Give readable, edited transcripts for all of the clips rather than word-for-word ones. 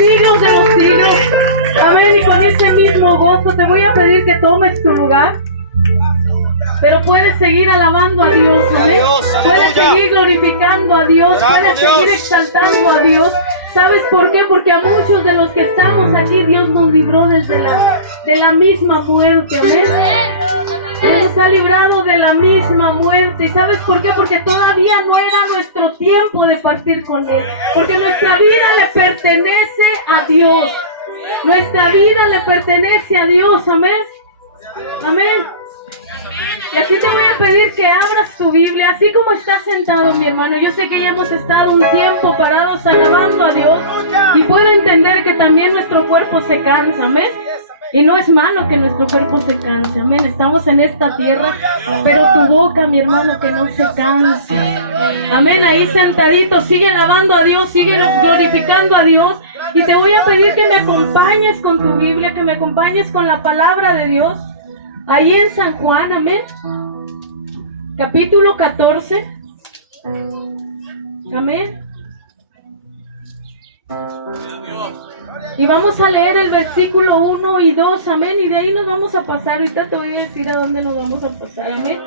siglos de los siglos. Amén. Y con ese mismo gozo te voy a pedir que tomes tu lugar. Pero puedes seguir alabando a Dios, amén. Puedes seguir glorificando a Dios, puedes seguir exaltando a Dios. ¿Sabes por qué? Porque a muchos de los que estamos aquí Dios nos libró desde de la misma muerte, amén. Él nos ha librado de la misma muerte. ¿Y sabes por qué? Porque todavía no era nuestro tiempo de partir con Él. Porque nuestra vida le pertenece a Dios. Nuestra vida le pertenece a Dios, amén. Amén. Y aquí te voy a pedir que abras tu Biblia, así como estás sentado, mi hermano. Yo sé que ya hemos estado un tiempo parados alabando a Dios y puedo entender que también nuestro cuerpo se cansa, amén. Y no es malo que nuestro cuerpo se canse, amén. Estamos en esta tierra, pero tu boca, mi hermano, que no se canse. Amén, ahí sentadito, sigue alabando a Dios, sigue glorificando a Dios. Y te voy a pedir que me acompañes con tu Biblia, que me acompañes con la palabra de Dios. Ahí en San Juan, amén. Capítulo 14. Amén. Y vamos a leer el versículo 1 y 2, amén. Y de ahí nos vamos a pasar. Ahorita te voy a decir a dónde nos vamos a pasar, amén.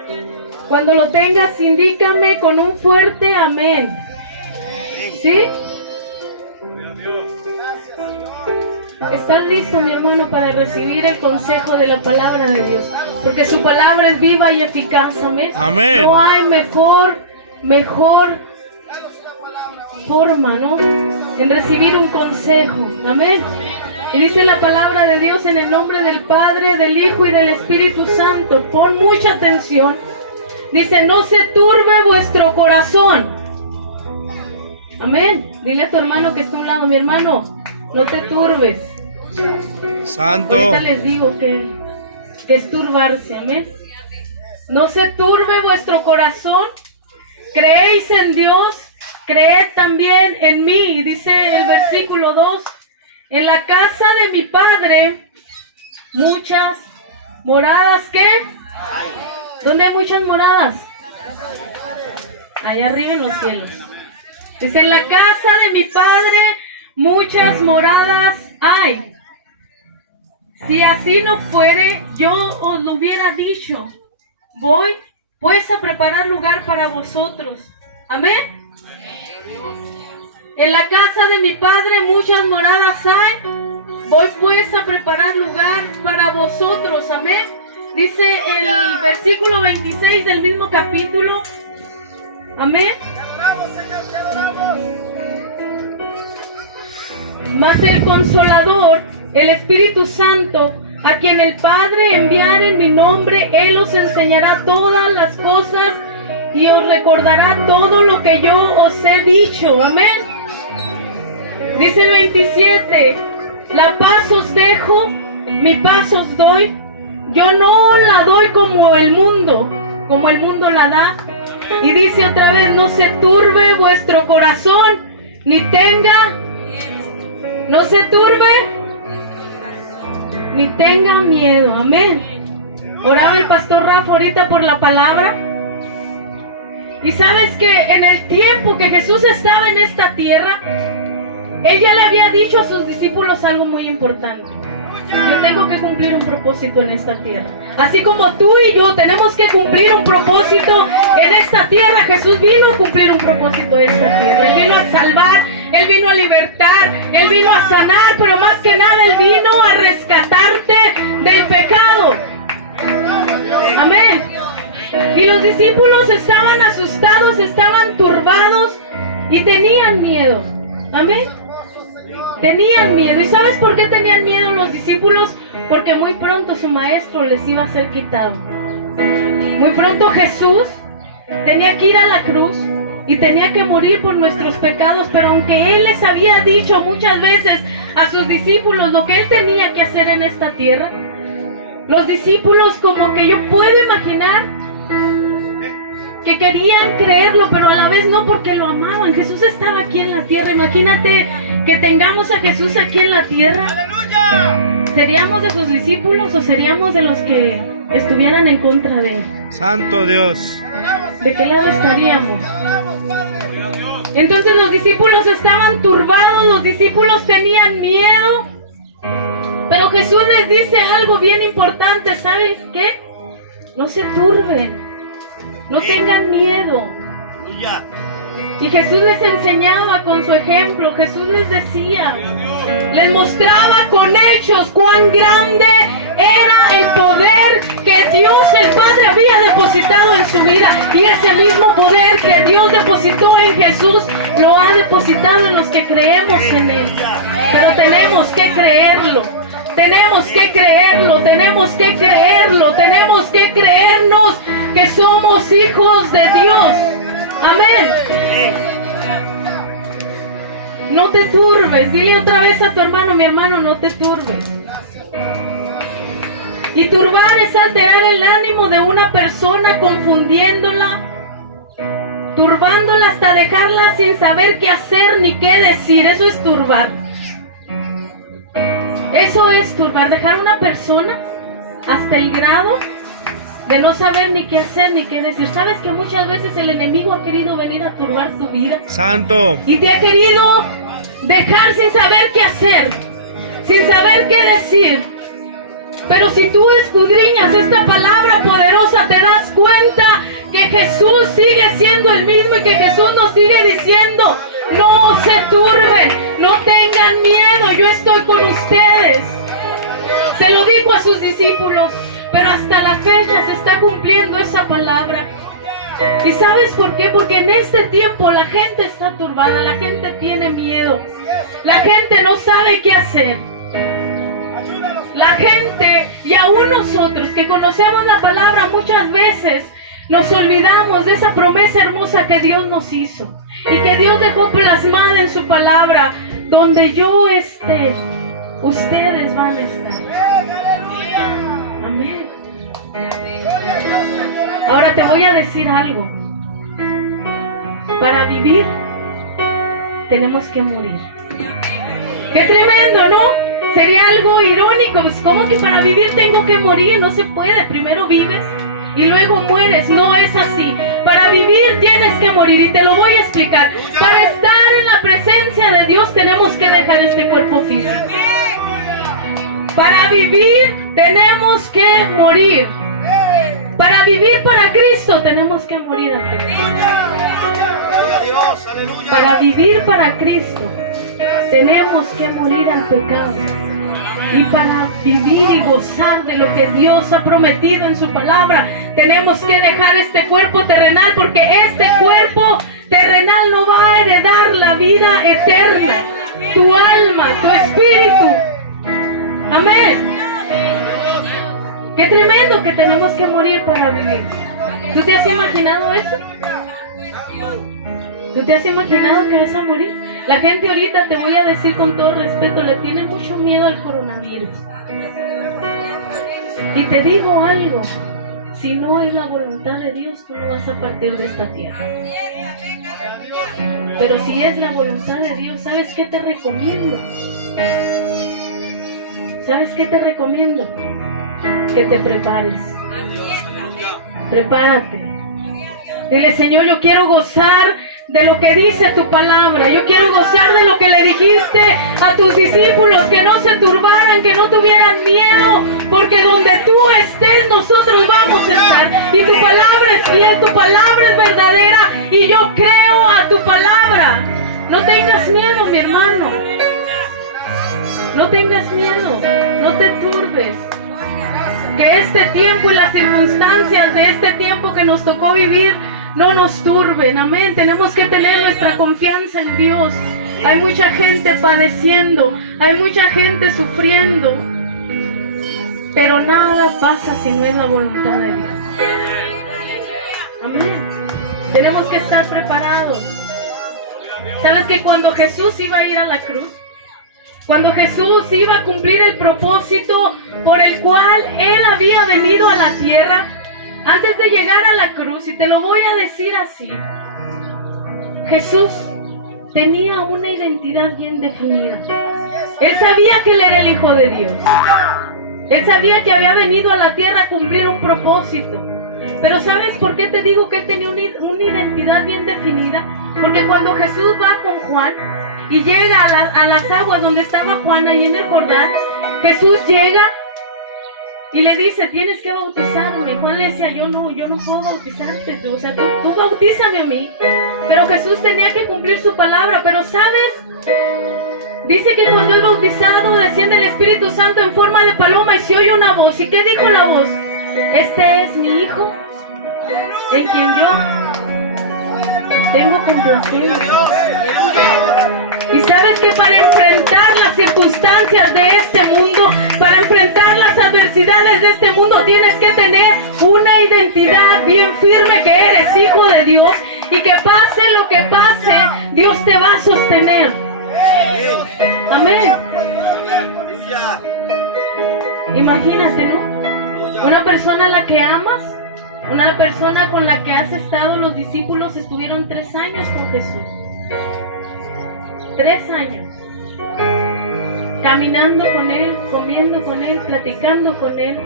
Cuando lo tengas, indícame con un fuerte amén. ¿Sí? ¿Estás listo, mi hermano, para recibir el consejo de la palabra de Dios? Porque su palabra es viva y eficaz, amén. Amén. No hay mejor forma, ¿no?, en recibir un consejo, amén. Y dice la palabra de Dios en el nombre del Padre, del Hijo y del Espíritu Santo. Pon mucha atención. Dice, no se turbe vuestro corazón. Amén. Dile a tu hermano que está a un lado, mi hermano, no te turbes. Santo. Ahorita les digo que es turbarse, amén. No se turbe vuestro corazón. Creéis en Dios, creed también en mí. Dice el versículo 2. En la casa de mi Padre muchas moradas, ¿qué? ¿Dónde hay muchas moradas? Allá arriba en los cielos. Dice, en la casa de mi Padre muchas moradas hay. Si así no fuere, yo os lo hubiera dicho. Voy pues a preparar lugar para vosotros. Amén. En la casa de mi Padre muchas moradas hay. Voy pues a preparar lugar para vosotros. Amén. Dice el versículo 26 del mismo capítulo. Amén. Te adoramos, Señor, te adoramos. Mas el Consolador, el Espíritu Santo, a quien el Padre enviare en mi nombre, Él os enseñará todas las cosas y os recordará todo lo que yo os he dicho. Amén. Dice el 27, la paz os dejo, mi paz os doy. Yo no la doy como el mundo la da. Y dice otra vez, no se turbe vuestro corazón, ni tenga, no se turbe, ni tenga miedo. Amén. Oraba el pastor Rafa ahorita por la palabra. Y sabes que en el tiempo que Jesús estaba en esta tierra, Él ya le había dicho a sus discípulos algo muy importante. Yo tengo que cumplir un propósito en esta tierra. Así como tú y yo tenemos que cumplir un propósito en esta tierra, Jesús vino a cumplir un propósito en esta tierra. Él vino a salvar, Él vino a libertar, Él vino a sanar, pero más que nada Él vino a rescatarte del pecado. Amén. Y los discípulos estaban asustados, estaban turbados y tenían miedo. Amén. Tenían miedo. ¿Y sabes por qué tenían miedo los discípulos? Porque muy pronto su maestro les iba a ser quitado. Muy pronto Jesús tenía que ir a la cruz y tenía que morir por nuestros pecados. Pero aunque Él les había dicho muchas veces a sus discípulos lo que Él tenía que hacer en esta tierra, los discípulos, como que yo puedo imaginar que querían creerlo, pero a la vez no, porque lo amaban. Jesús estaba aquí en la tierra. Imagínate que tengamos a Jesús aquí en la tierra. ¡Aleluya! ¿Seríamos de sus discípulos o seríamos de los que estuvieran en contra de Él? Santo Dios. ¿De qué lado estaríamos? Te adoramos, Padre. Entonces los discípulos estaban turbados, los discípulos tenían tengan miedo. Pero Jesús les dice algo bien importante, ¿sabes qué? No se turben, no tengan miedo. Aleluya. Y Jesús les enseñaba con su ejemplo, Jesús les decía, les mostraba con hechos cuán grande era el poder que Dios el Padre había depositado en su vida. Y ese mismo poder que Dios depositó en Jesús, lo ha depositado en los que creemos en Él. Pero tenemos que creerlo, tenemos que creerlo, tenemos que creerlo, tenemos que creernos que somos hijos de Dios. Amén. No te turbes. Dile otra vez a tu hermano, mi hermano, no te turbes. Y turbar es alterar el ánimo de una persona, confundiéndola, turbándola hasta dejarla sin saber qué hacer ni qué decir. Eso es turbar. Eso es turbar, dejar a una persona hasta el grado de no saber ni qué hacer ni qué decir. ¿Sabes que muchas veces el enemigo ha querido venir a turbar tu vida? Santo. Y te ha querido dejar sin saber qué hacer, sin saber qué decir. Pero si tú escudriñas esta palabra poderosa, te das cuenta que Jesús sigue siendo el mismo y que Jesús nos sigue diciendo, no se turben, no tengan miedo, yo estoy con ustedes. Se lo dijo a sus discípulos. Pero hasta la fecha se está cumpliendo esa palabra. ¿Y sabes por qué? Porque en este tiempo la gente está turbada, la gente tiene miedo, la gente no sabe qué hacer. La gente, y aún nosotros que conocemos la palabra, muchas veces nos olvidamos de esa promesa hermosa que Dios nos hizo y que Dios dejó plasmada en su palabra. Donde yo esté, ustedes van a estar. Amén. Ahora te voy a decir algo. Para vivir tenemos que morir. ¡Qué tremendo!, ¿no? Sería algo irónico. Pues, ¿cómo que para vivir tengo que morir? No se puede. Primero vives y luego mueres. No es así. Para vivir tienes que morir y te lo voy a explicar. Para estar en la presencia de Dios tenemos que dejar este cuerpo físico. Para vivir tenemos que morir. Para vivir para Cristo tenemos que morir al pecado. Para vivir para Cristo tenemos que morir al pecado. Y para vivir y gozar de lo que Dios ha prometido en su palabra, tenemos que dejar este cuerpo terrenal, porque este cuerpo terrenal no va a heredar la vida eterna. Tu alma, tu espíritu. Amén. Qué tremendo que tenemos que morir para vivir. ¿Tú te has imaginado eso? ¿Tú te has imaginado que vas a morir? La gente ahorita, te voy a decir con todo respeto, le tiene mucho miedo al coronavirus. Y te digo algo, si no es la voluntad de Dios, tú no vas a partir de esta tierra. Pero si es la voluntad de Dios, ¿sabes qué te recomiendo? ¿Sabes qué te recomiendo? Que te prepares. Prepárate. Dile, Señor, yo quiero gozar de lo que dice tu palabra. Yo quiero gozar de lo que le dijiste a tus discípulos, que no se turbaran, que no tuvieran miedo, porque donde tú estés, nosotros vamos a estar. Y tu palabra es fiel, tu palabra es verdadera, y yo creo a tu palabra. No tengas miedo, mi hermano. No tengas miedo, no te turbes. Que este tiempo y las circunstancias de este tiempo que nos tocó vivir no nos turben. Amén. Tenemos que tener nuestra confianza en Dios. Hay mucha gente padeciendo, hay mucha gente sufriendo, pero nada pasa si no es la voluntad de Dios. Amén. Tenemos que estar preparados. ¿Sabes que cuando Jesús iba a ir a la cruz, cuando Jesús iba a cumplir el propósito por el cual Él había venido a la tierra, antes de llegar a la cruz, y te lo voy a decir así, Jesús tenía una identidad bien definida. Él sabía que Él era el Hijo de Dios. Él sabía que había venido a la tierra a cumplir un propósito. Pero ¿sabes por qué te digo que Él tenía una identidad bien definida? Porque cuando Jesús va con Juan y llega a las aguas donde estaba Juan, ahí en el Jordán. Jesús llega y le dice, tienes que bautizarme. Juan le decía, yo no puedo bautizarte, o sea, tú bautízame a mí. Pero Jesús tenía que cumplir su palabra. Pero ¿sabes? Dice que cuando es bautizado desciende el Espíritu Santo en forma de paloma y se oye una voz. ¿Y qué dijo la voz? Este es mi Hijo, en quien yo tengo complacencia. Y sabes que para enfrentar las circunstancias de este mundo, para enfrentar las adversidades de este mundo, tienes que tener una identidad bien firme que eres hijo de Dios, y que pase lo que pase, Dios te va a sostener. Amén. Imagínate, ¿no? Una persona a la que amas, una persona con la que has estado. Los discípulos estuvieron 3 años con Jesús. 3 años. Caminando con Él, comiendo con Él, platicando con Él.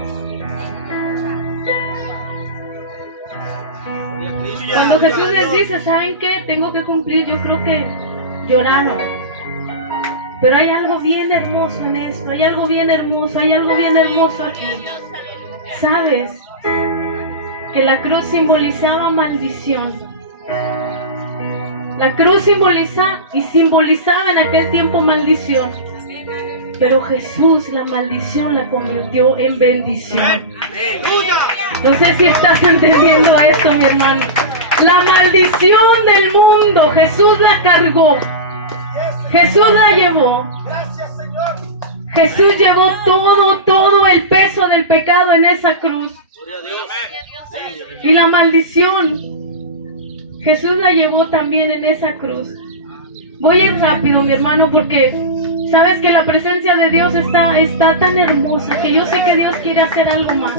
Cuando Jesús les dice, ¿saben qué? Tengo que cumplir, yo creo que lloraron. Pero hay algo bien hermoso en esto, hay algo bien hermoso aquí. ¿Sabes? Que la cruz simbolizaba maldición. La cruz simbolizaba en aquel tiempo maldición. Pero Jesús la maldición la convirtió en bendición. No sé si estás entendiendo esto, mi hermano. La maldición del mundo, Jesús la cargó. Jesús la llevó. Jesús llevó todo el peso del pecado en esa cruz. Y la maldición, Jesús la llevó también en esa cruz. Voy a ir rápido, mi hermano, porque sabes que la presencia de Dios está tan hermosa que yo sé que Dios quiere hacer algo más.